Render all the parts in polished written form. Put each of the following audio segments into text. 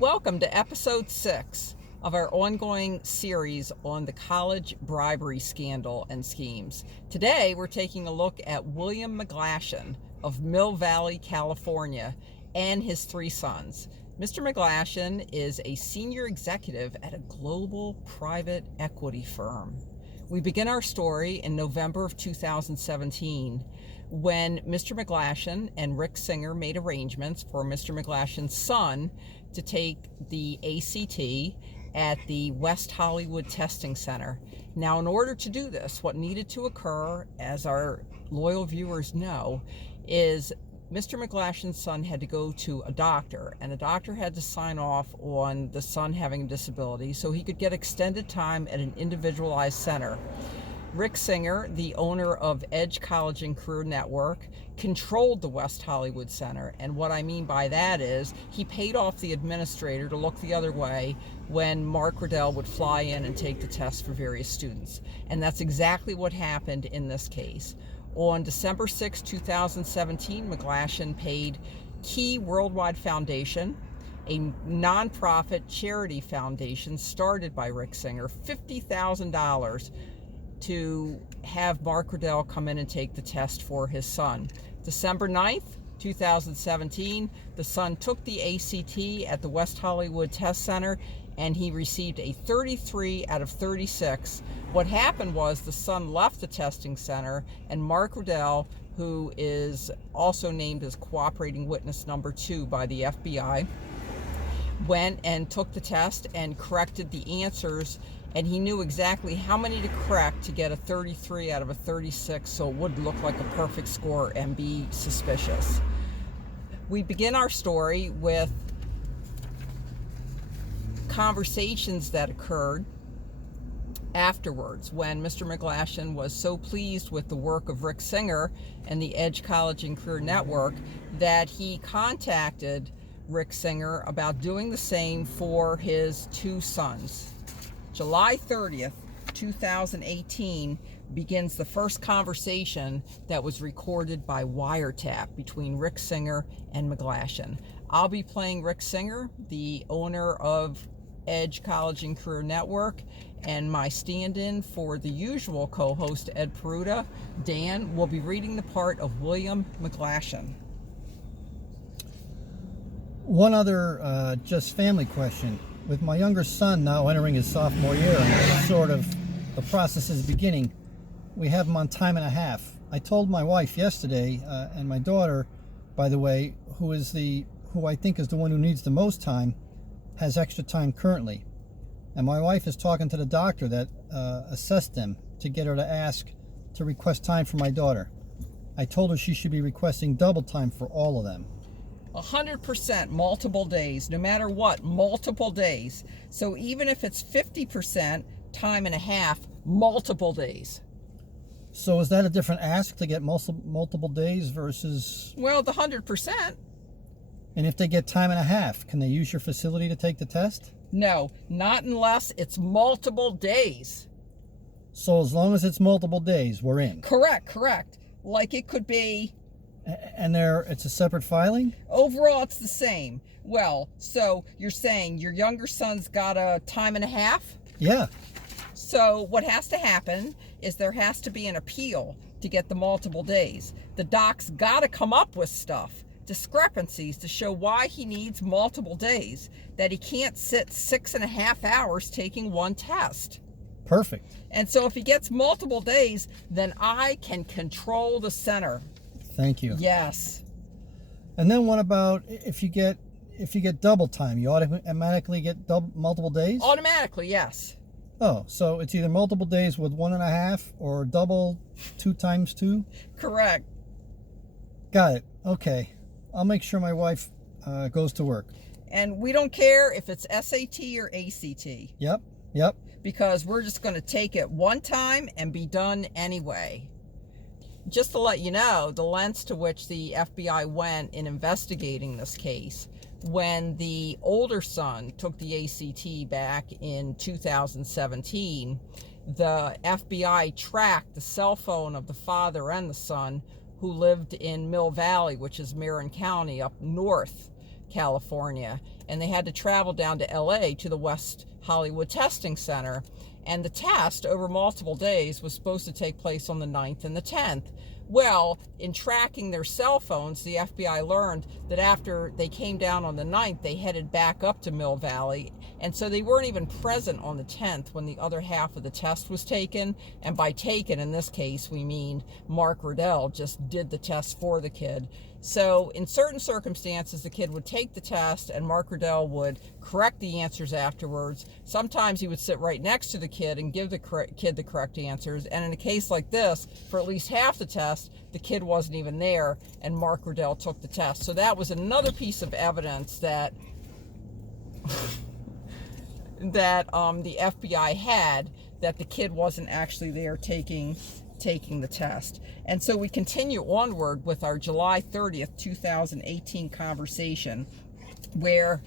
Welcome to episode 6 of our ongoing series on the college bribery scandal and schemes. Today we're taking a look at William McGlashan of Mill Valley, California, and his 3 sons. Mr. McGlashan is a senior executive at a global private equity firm. We begin our story in November of 2017 when Mr. McGlashan and Rick Singer made arrangements for Mr. McGlashan's son to take the ACT at the West Hollywood Testing Center. Now, in order to do this, what needed to occur, as our loyal viewers know, is Mr. McGlashan's son had to go to a doctor, and a doctor had to sign off on the son having a disability so he could get extended time at an individualized center. Rick Singer, the owner of Edge College and Career Network, controlled the West Hollywood Center. And what I mean by that is he paid off the administrator to look the other way when Mark Riddell would fly in and take the test for various students. And that's exactly what happened in this case. On December 6, 2017, McGlashan paid Key Worldwide Foundation, a nonprofit charity foundation started by Rick Singer, $50,000 to have Mark Riddell come in and take the test for his son. December 9th, 2017, the son took the ACT at the West Hollywood Test Center and he received a 33 out of 36. What happened was the son left the testing center and Mark Riddell, who is also named as cooperating witness number 2 by the FBI, went and took the test and corrected the answers, and he knew exactly how many to correct to get a 33 out of a 36 so it would look like a perfect score and be suspicious. We begin our story with conversations that occurred afterwards when Mr. McGlashan was so pleased with the work of Rick Singer and the Edge College and Career Network that he contacted Rick Singer about doing the same for his 2 sons. July 30th, 2018 begins the first conversation that was recorded by wiretap between Rick Singer and McGlashan. I'll be playing Rick Singer, the owner of Edge College and Career Network, and my stand-in for the usual co-host Ed Peruta, Dan, will be reading the part of William McGlashan. One other just family question. With my younger son now entering his sophomore year and sort of the process is beginning, we have him on time and a half. I told my wife yesterday, and my daughter, by the way, who I think is the one who needs the most time, has extra time currently. And my wife is talking to the doctor that assessed them to get her to ask to request time for my daughter. I told her she should be requesting double time for all of them. 100% multiple days, no matter what, multiple days. So even if it's 50% time and a half, multiple days. So is that a different ask to get multiple days versus... Well, the 100%. And if they get time and a half, can they use your facility to take the test? No, not unless it's multiple days. So as long as it's multiple days, we're in. Correct. Like it could be... And it's a separate filing? Overall, it's the same. Well, so you're saying your younger son's got a time and a half? Yeah. So what has to happen is there has to be an appeal to get the multiple days. The doc's got to come up with stuff, discrepancies to show why he needs multiple days, that he can't sit 6.5 hours taking one test. Perfect. And so if he gets multiple days, then I can control the center. Thank you. Yes. And then what about if you get double time? You automatically get multiple days? Automatically, yes. Oh, so it's either multiple days with 1.5 or double 2 times 2? Correct. Got it. Okay. I'll make sure my wife goes to work. And we don't care if it's SAT or ACT. Yep. Because we're just going to take it one time and be done anyway. Just to let you know, the lengths to which the FBI went in investigating this case, when the older son took the ACT back in 2017, the FBI tracked the cell phone of the father and the son who lived in Mill Valley, which is Marin County up north. California, and they had to travel down to LA to the West Hollywood Testing Center. And the test over multiple days was supposed to take place on the 9th and the 10th. Well, in tracking their cell phones, the FBI learned that after they came down on the 9th, they headed back up to Mill Valley. And so they weren't even present on the 10th when the other half of the test was taken. And by taken, in this case, we mean Mark Riddell just did the test for the kid. So in certain circumstances, the kid would take the test and Mark Riddell would correct the answers afterwards. Sometimes he would sit right next to the kid and give the kid the correct answers. And in a case like this, for at least half the test, the kid wasn't even there and Mark Riddell took the test. So that was another piece of evidence that that the FBI had, that the kid wasn't actually there taking the test. And so we continue onward with our July 30th, 2018 conversation, where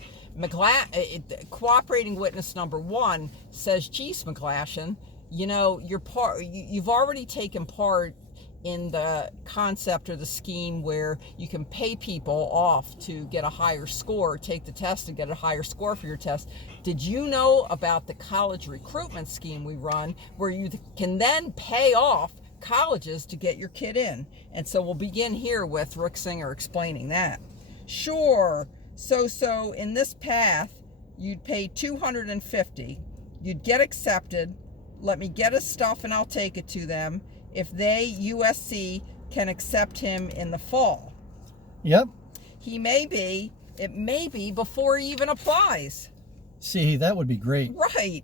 cooperating witness number 1 says, geez, McGlashan, you know, you've already taken part in the concept or the scheme where you can pay people off to get a higher score, take the test and get a higher score for your test. Did you know about the college recruitment scheme we run, where you can then pay off colleges to get your kid in? And so we'll begin here with Rick Singer explaining that. Sure. So in this path, you'd pay $250. You'd get accepted. Let me get his stuff and I'll take it to them. If they, USC, can accept him in the fall. Yep. It may be before he even applies. See, that would be great. Right.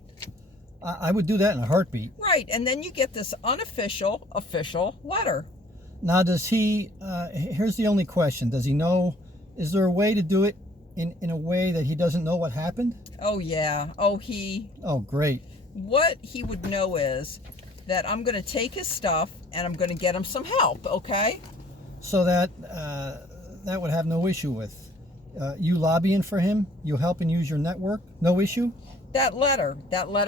I would do that in a heartbeat. Right, and then you get this unofficial, official letter. Now, does he, here's the only question. Does he know, is there a way to do it in a way that he doesn't know what happened? Oh, yeah. Oh, great. What he would know is that I'm going to take his stuff and I'm going to get him some help, okay? So that would have no issue with you lobbying for him, you helping use your network, no issue? That letter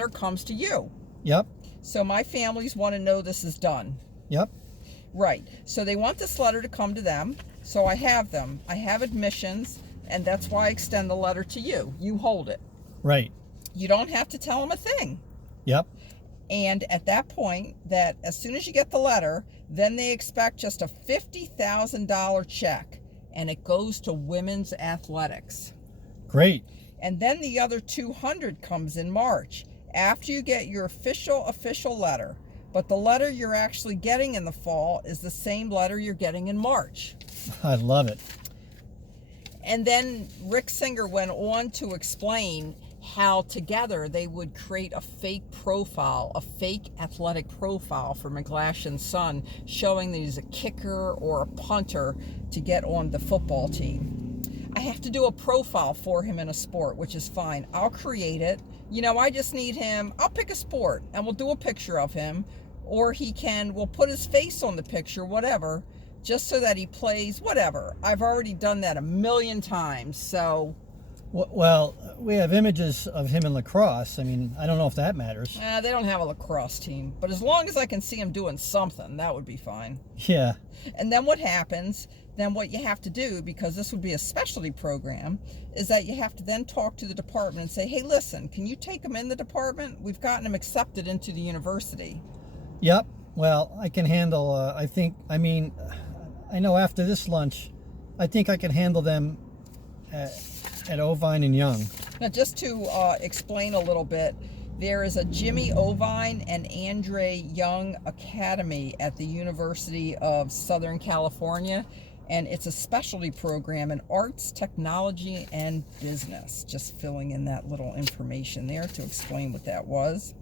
comes to you. Yep. So my families want to know this is done. Yep. Right. So they want this letter to come to them. So I have them. I have admissions, and that's why I extend the letter to you. You hold it. Right. You don't have to tell them a thing. Yep. And at that point, that as soon as you get the letter, then they expect just a $50,000 check, and it goes to women's athletics. Great. And then the other 200 comes in March, after you get your official letter. But the letter you're actually getting in the fall is the same letter you're getting in March. I love it. And then Rick Singer went on to explain how together they would create a fake profile, a fake athletic profile for McGlashan's son, showing that he's a kicker or a punter to get on the football team. I have to do a profile for him in a sport, which is fine. I'll create it. You know, I just need him. I'll pick a sport and we'll do a picture of him, or we'll put his face on the picture, whatever, just so that he plays, whatever. I've already done that 1,000,000 times, so. Well, we have images of him in lacrosse. I mean, I don't know if that matters. They don't have a lacrosse team, but as long as I can see him doing something, that would be fine. Yeah. And then what happens, then what you have to do, because this would be a specialty program, is that you have to then talk to the department and say, hey, listen, can you take him in the department? We've gotten him accepted into the university. Yep. Well, I can handle, I know after this lunch, I think I can handle them at Ovine and Young. Now, just to explain a little bit, there is a Jimmy Ovine and Andre Young Academy at the University of Southern California, and it's a specialty program in arts, technology, and business. Just filling in that little information there to explain what that was.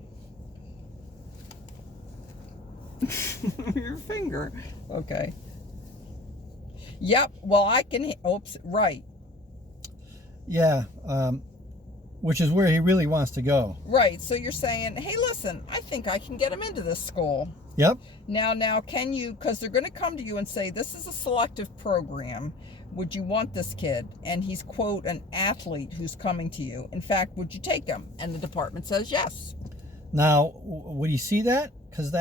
Your finger. Okay. Yep. Well, I can. Oops. Right. Yeah. Which is where he really wants to go. Right. So you're saying, hey, listen, I think I can get him into this school. Yep. Now, can you, because they're going to come to you and say, this is a selective program. Would you want this kid? And he's, quote, an athlete who's coming to you. In fact, would you take him? And the department says yes. Now, would he see that? Because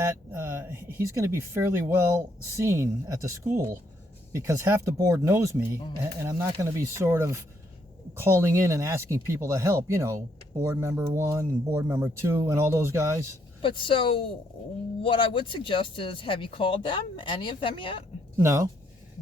he's going to be fairly well seen at the school, because half the board knows me, and I'm not going to be sort of calling in and asking people to help, board member 1 and board member 2 and all those guys. But so what I would suggest is, have you called them, any of them yet? No.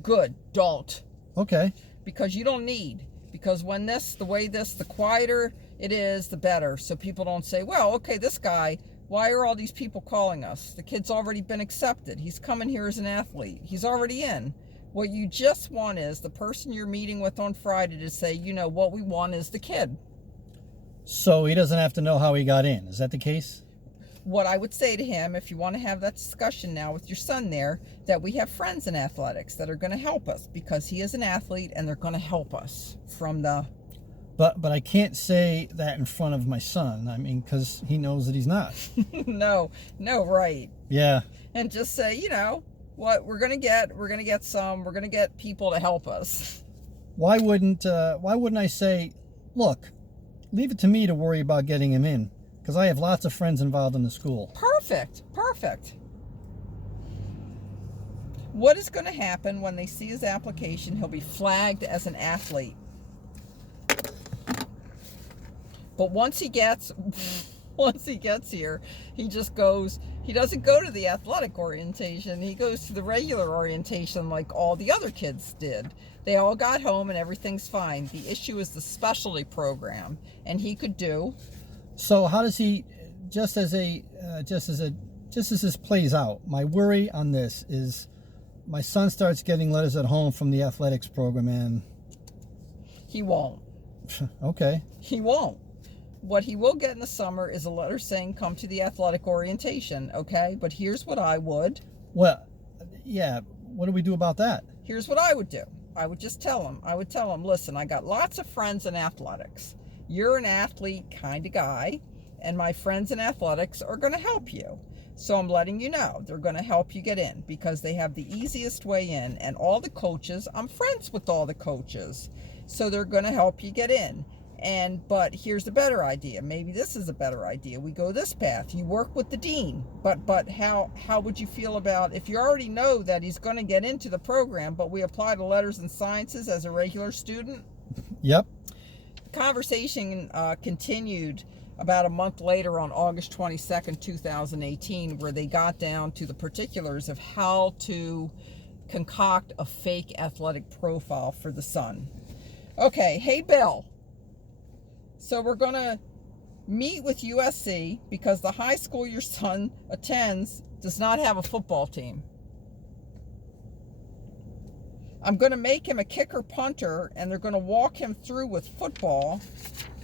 Good, don't. Okay. Because you don't need, because when the quieter it is, the better. So people don't say, well, okay, this guy, why are all these people calling us? The kid's already been accepted. He's coming here as an athlete. He's already in. What you just want is the person you're meeting with on Friday to say, what we want is the kid. So he doesn't have to know how he got in. Is that the case? What I would say to him, if you want to have that discussion now with your son there, that we have friends in athletics that are going to help us because he is an athlete and they're going to help us from the... But I can't say that in front of my son. I mean, because he knows that he's not. No, right. Yeah. And just say, what we're going to get people to help us. Why wouldn't I say, look, leave it to me to worry about getting him in, because I have lots of friends involved in the school. Perfect. What is going to happen when they see his application? He'll be flagged as an athlete. But once he gets here, he just goes, he doesn't go to the athletic orientation. He goes to the regular orientation like all the other kids did. They all got home and everything's fine. The issue is the specialty program, and he could do. So how does he, just as this plays out, my worry on this is my son starts getting letters at home from the athletics program, and he won't. Okay. He won't. What he will get in the summer is a letter saying come to the athletic orientation, okay? But here's what I would. Well, yeah, what do we do about that? Here's what I would do. I would just tell him. I would tell him, listen, I got lots of friends in athletics. You're an athlete kind of guy, and my friends in athletics are going to help you. So I'm letting you know they're going to help you get in because they have the easiest way in. And all the coaches, I'm friends with all the coaches. So they're going to help you get in. But here's a better idea. Maybe this is a better idea. We go this path. You work with the dean. But how would you feel about if you already know that he's going to get into the program, but we apply to letters and sciences as a regular student? Yep. The conversation continued about a month later on August 22nd, 2018, where they got down to the particulars of how to concoct a fake athletic profile for the son. Okay, hey, Bill. So we're going to meet with USC because the high school your son attends does not have a football team. I'm going to make him a kicker punter, and they're going to walk him through with football,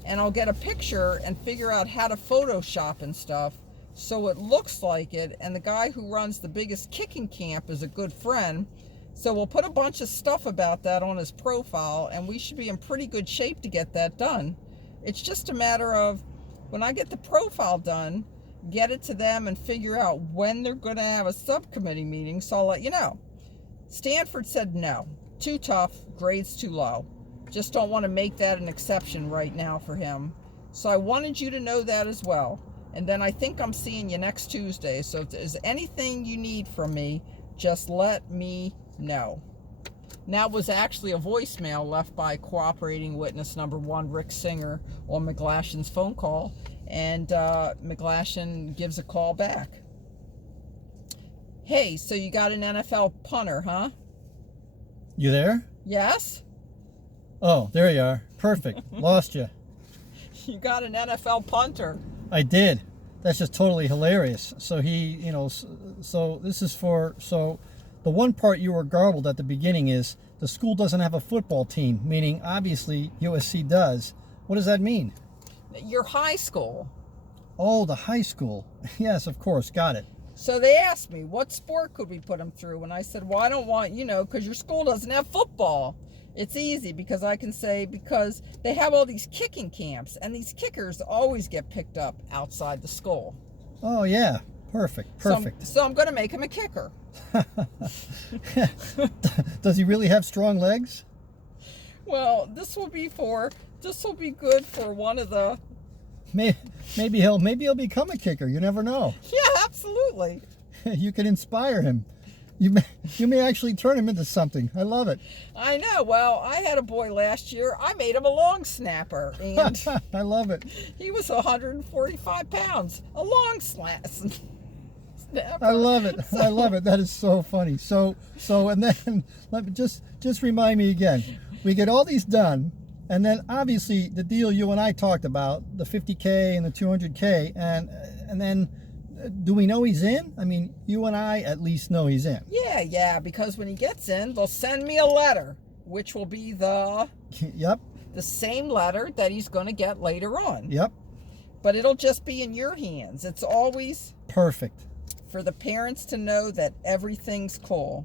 and I'll get a picture and figure out how to Photoshop and stuff so it looks like it, and the guy who runs the biggest kicking camp is a good friend. So we'll put a bunch of stuff about that on his profile, and we should be in pretty good shape to get that done. It's just a matter of, when I get the profile done, get it to them and figure out when they're going to have a subcommittee meeting, so I'll let you know. Stanford said no. Too tough, grades too low. Just don't want to make that an exception right now for him. So I wanted you to know that as well. And then I think I'm seeing you next Tuesday, so if there's anything you need from me, just let me know. And that was actually a voicemail left by cooperating witness number 1, Rick Singer, on McGlashan's phone call. And McGlashan gives a call back. Hey, so you got an NFL punter, huh? You there? Yes? Oh, there you are. Perfect. Lost you. You got an NFL punter. I did. That's just totally hilarious. So he, so this is so the one part you were garbled at the beginning is the school doesn't have a football team, meaning obviously USC does. What does that mean? Your high school. Oh, the high school. Yes, of course. Got it. So they asked me, what sport could we put him through? And I said, well, I don't want, because your school doesn't have football. It's easy because I can say, because they have all these kicking camps, and these kickers always get picked up outside the school. Oh, yeah. Perfect. So I'm going to make him a kicker. Does he really have strong legs? Well, this will be good for one of the... Maybe he'll become a kicker. You never know. Yeah, absolutely. You can inspire him. You may actually turn him into something. I love it. I know. Well, I had a boy last year. I made him a long snapper, and I love it. he was 145 pounds. A long snapper. I love it. I love it. That is so funny. So, and then let me just remind me again. We get all these done, and then obviously the deal you and I talked about, the 50K and the 200K, and then. Do we know he's in? I mean, you and I at least know he's in. Yeah, because when he gets in, they'll send me a letter, which will be the same letter that he's going to get later on. Yep. But it'll just be in your hands. It's always perfect for the parents to know that everything's cool.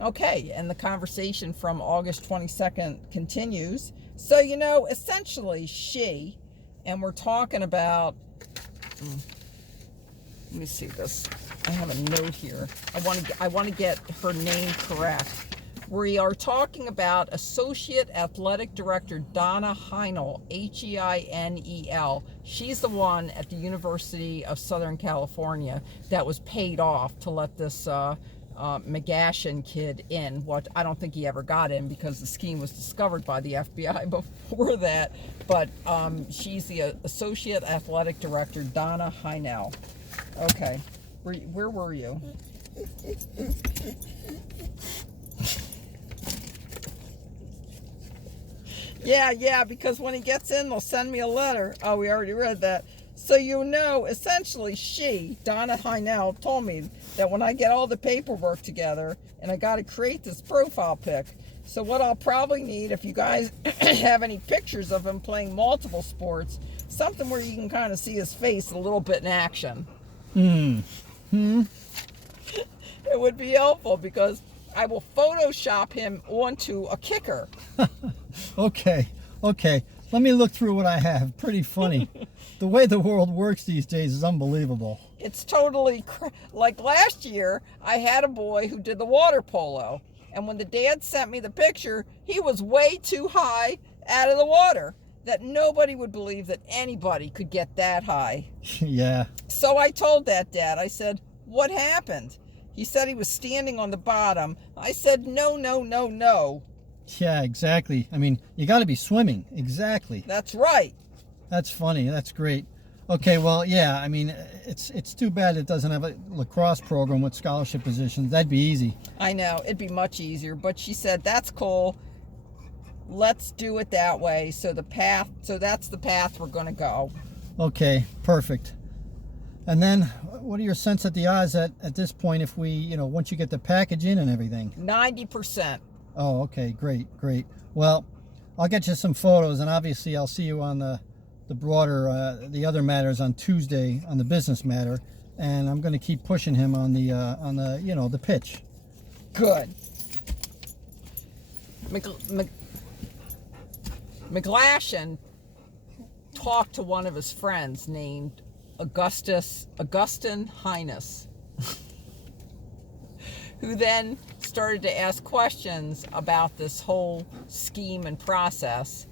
Okay, and the conversation from August 22nd continues. So, essentially and we're talking about... Let me see this. I have a note here. I want to get her name correct. We are talking about Associate Athletic Director Donna Heinel, Heinel. She's the one at the University of Southern California that was paid off to let this McGlashan kid in. What I don't think he ever got in because the scheme was discovered by the FBI before that. But she's the Associate Athletic Director, Donna Heinel. Okay, where were you? Yeah, because when he gets in, they'll send me a letter. Oh, we already read that. So essentially Donna Heinel, told me that when I get all the paperwork together and I got to create this profile pic. So what I'll probably need, if you guys have any pictures of him playing multiple sports, something where you can kind of see his face a little bit in action. It would be helpful because I will Photoshop him onto a kicker. Okay. Let me look through what I have. Pretty funny. The way the world works these days is unbelievable. It's totally like last year. I had a boy who did the water polo, and when the dad sent me the picture, he was way too high out of the water. That nobody would believe that anybody could get that high. Yeah. So I told that dad, I said, what happened? He said he was standing on the bottom. I said, no. Yeah, exactly. I mean, you got to be swimming. Exactly. That's right. That's funny. That's great. Okay, well, yeah, I mean, it's too bad it doesn't have a lacrosse program with scholarship positions. That'd be easy. I know. It'd be much easier. But she said, that's cool. Let's do it that way. So that's the path we're going to go. Okay, perfect. And then what are your sense at the odds at this point if we, once you get the package in and everything? 90%. Oh, okay, great. Well, I'll get you some photos, and obviously I'll see you on the broader, the other matters on Tuesday on the business matter, and I'm going to keep pushing him on the pitch. Good. McGlashan talked to one of his friends named Augustin Heinel, who then started to ask questions about this whole scheme and process.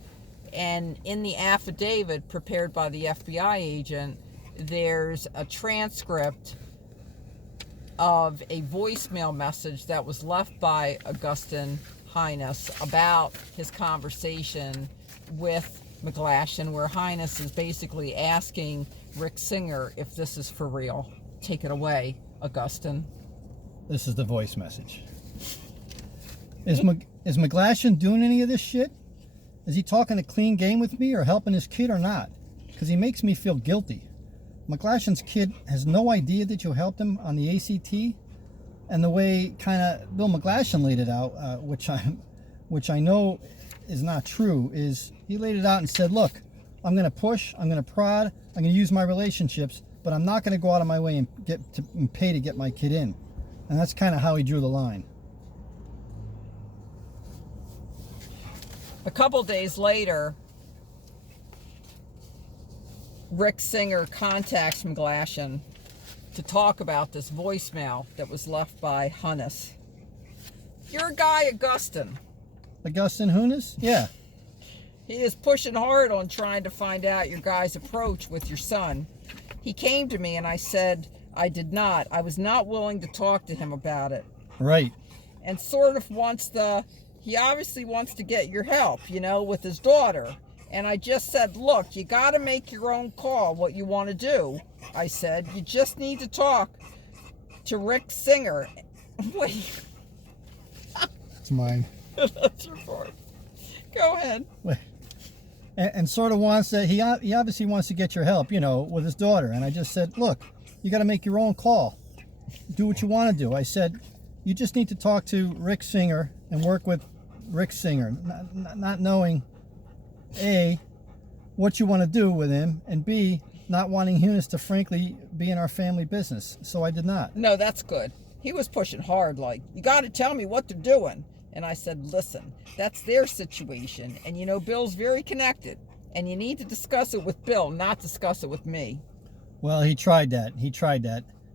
And in the affidavit prepared by the FBI agent, there's a transcript of a voicemail message that was left by Augustin Heinel about his conversation with McGlashan, where Heinel is basically asking Rick Singer if this is for real. Take it away, Augustin. This is the voice message. Is McGlashan doing any of this shit? Is he talking a clean game with me or helping his kid or not? Because he makes me feel guilty. McGlashan's kid has no idea that you helped him on the ACT, and the way kind of Bill McGlashan laid it out, which I know is not true, is he laid it out and said, look, I'm going to push, I'm going to prod, I'm going to use my relationships, but I'm not going to go out of my way and pay to get my kid in. And that's kind of how he drew the line. A couple days later, Rick Singer contacts McGlashan to talk about this voicemail that was left by Heinel. Your guy, Augustin Heinel? Yeah. He is pushing hard on trying to find out your guy's approach with your son. He came to me and I said I did not. I was not willing to talk to him about it. Right. And sort of he obviously wants to get your help, with his daughter. And I just said, look, you got to make your own call what you want to do. I said, you just need to talk to Rick Singer. Wait. It's mine. That's your part. Go ahead. Wait. And sort of wants to, he obviously wants to get your help, with his daughter. And I just said, look, you got to make your own call. Do what you want to do. I said, you just need to talk to Rick Singer and work with Rick Singer, not knowing, A, what you want to do with him, and B, not wanting Eunice to frankly be in our family business. So I did not. No, that's good. He was pushing hard, like, you got to tell me what they're doing. And I said, listen, that's their situation. And Bill's very connected. And you need to discuss it with Bill, not discuss it with me. Well, he tried that.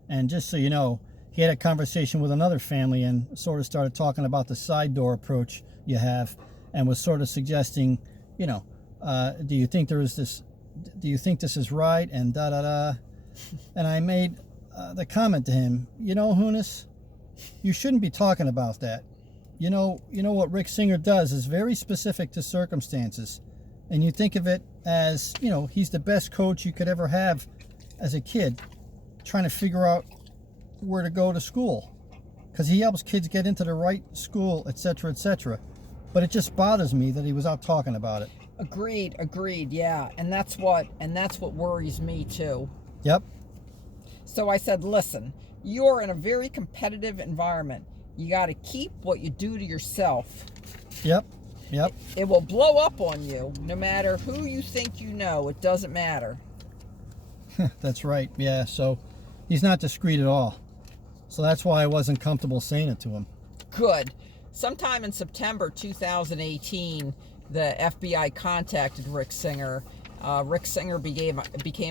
And just so you know, he had a conversation with another family and sort of started talking about the side door approach you have, and was sort of suggesting, do you think this is right, and da-da-da. And I made the comment to him, Eunice, you shouldn't be talking about that. You know what Rick Singer does is very specific to circumstances, and you think of it as, he's the best coach you could ever have as a kid, trying to figure out where to go to school, because he helps kids get into the right school, etc., etc. But it just bothers me that he was out talking about it. Agreed, yeah. And that's what worries me too. Yep. So I said, listen, you're in a very competitive environment. You got to keep what you do to yourself. Yep. It will blow up on you, no matter who you think you know. It doesn't matter. That's right. Yeah, so he's not discreet at all. So that's why I wasn't comfortable saying it to him. Good. Sometime in September 2018, the FBI contacted Rick Singer. Rick Singer became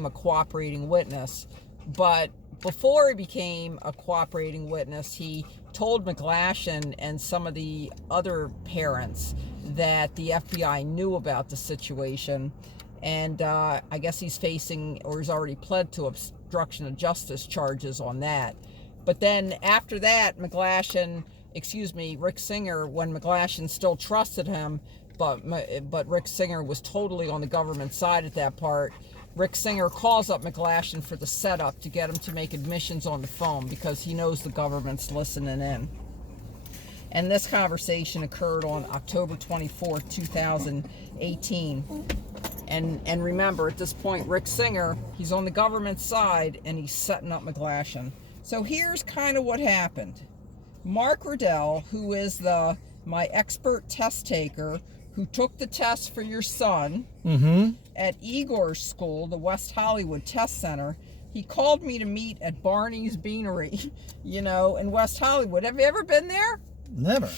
a cooperating witness. But before he became a cooperating witness, he told McGlashan and some of the other parents that the FBI knew about the situation. And I guess he's facing, or he's already pled to, obstruction of justice charges on that. But then after that, Rick Singer, when McGlashan still trusted him, but Rick Singer was totally on the government side at that part, Rick Singer calls up McGlashan for the setup to get him to make admissions on the phone, because he knows the government's listening in. And this conversation occurred on October 24th, 2018. And remember, at this point, Rick Singer, he's on the government side, and he's setting up McGlashan. So here's kind of what happened. Mark Riddell, who is my expert test taker, who took the test for your son at Igor's school, the West Hollywood Test Center, he called me to meet at Barney's Beanery, in West Hollywood. Have you ever been there? Never.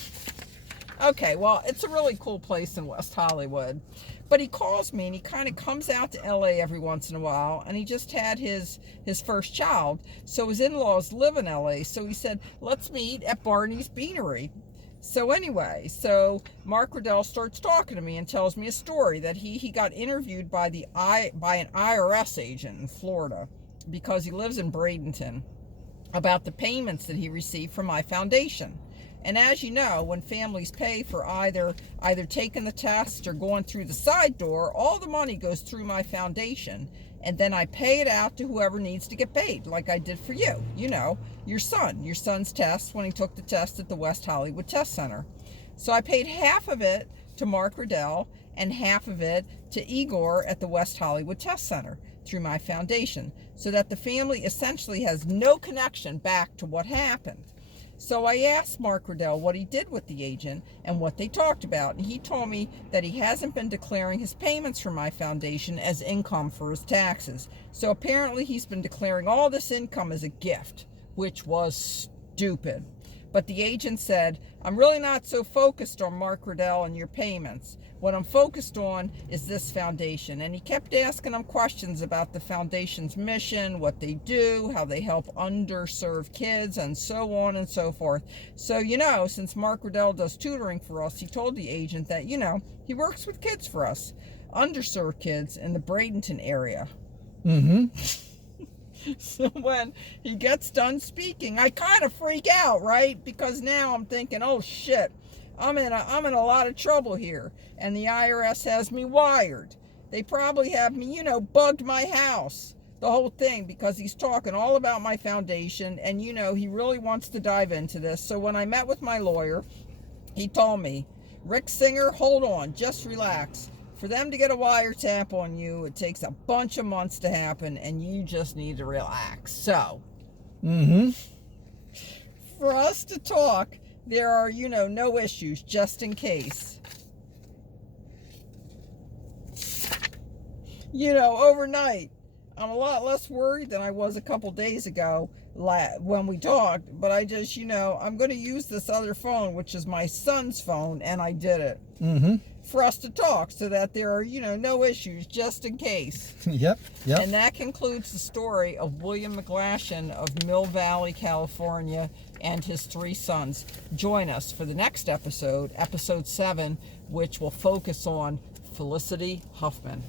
Okay, well, it's a really cool place in West Hollywood. But he calls me, and he kind of comes out to LA every once in a while, and he just had his first child. So his in-laws live in LA, so he said, let's meet at Barney's Beanery. So anyway, Mark Riddell starts talking to me and tells me a story that he got interviewed by an IRS agent in Florida, because he lives in Bradenton, about the payments that he received from my foundation. And as you know, when families pay for either taking the test or going through the side door, all the money goes through my foundation, and then I pay it out to whoever needs to get paid, like I did for you. Your son's test when he took the test at the West Hollywood Test Center. So I paid half of it to Mark Riddell and half of it to Igor at the West Hollywood Test Center through my foundation, so that the family essentially has no connection back to what happened. So I asked Mark Riddell what he did with the agent and what they talked about, and he told me that he hasn't been declaring his payments from my foundation as income for his taxes. So apparently he's been declaring all this income as a gift, which was stupid. But the agent said, I'm really not so focused on Mark Riddell and your payments. What I'm focused on is this foundation. And he kept asking him questions about the foundation's mission, what they do, how they help underserved kids, and so on and so forth. So, since Mark Riddell does tutoring for us, he told the agent that, he works with kids for us, underserved kids in the Bradenton area. So when he gets done speaking, I kind of freak out, right? Because now I'm thinking, oh shit, I'm in a lot of trouble here, and the IRS has me wired. They probably have me, bugged my house, the whole thing, because he's talking all about my foundation, and he really wants to dive into this. So when I met with my lawyer, he told me, Rick Singer, hold on, just relax. For them to get a wiretap on you, it takes a bunch of months to happen, and you just need to relax. So, for us to talk, there are, no issues, just in case. Overnight, I'm a lot less worried than I was a couple days ago when we talked, but I just, I'm going to use this other phone, which is my son's phone, and I did it. For us to talk, so that there are, no issues, just in case. Yep. And that concludes the story of William McGlashan of Mill Valley, California, and his 3 sons. Join us for the next episode, episode 7, which will focus on Felicity Huffman.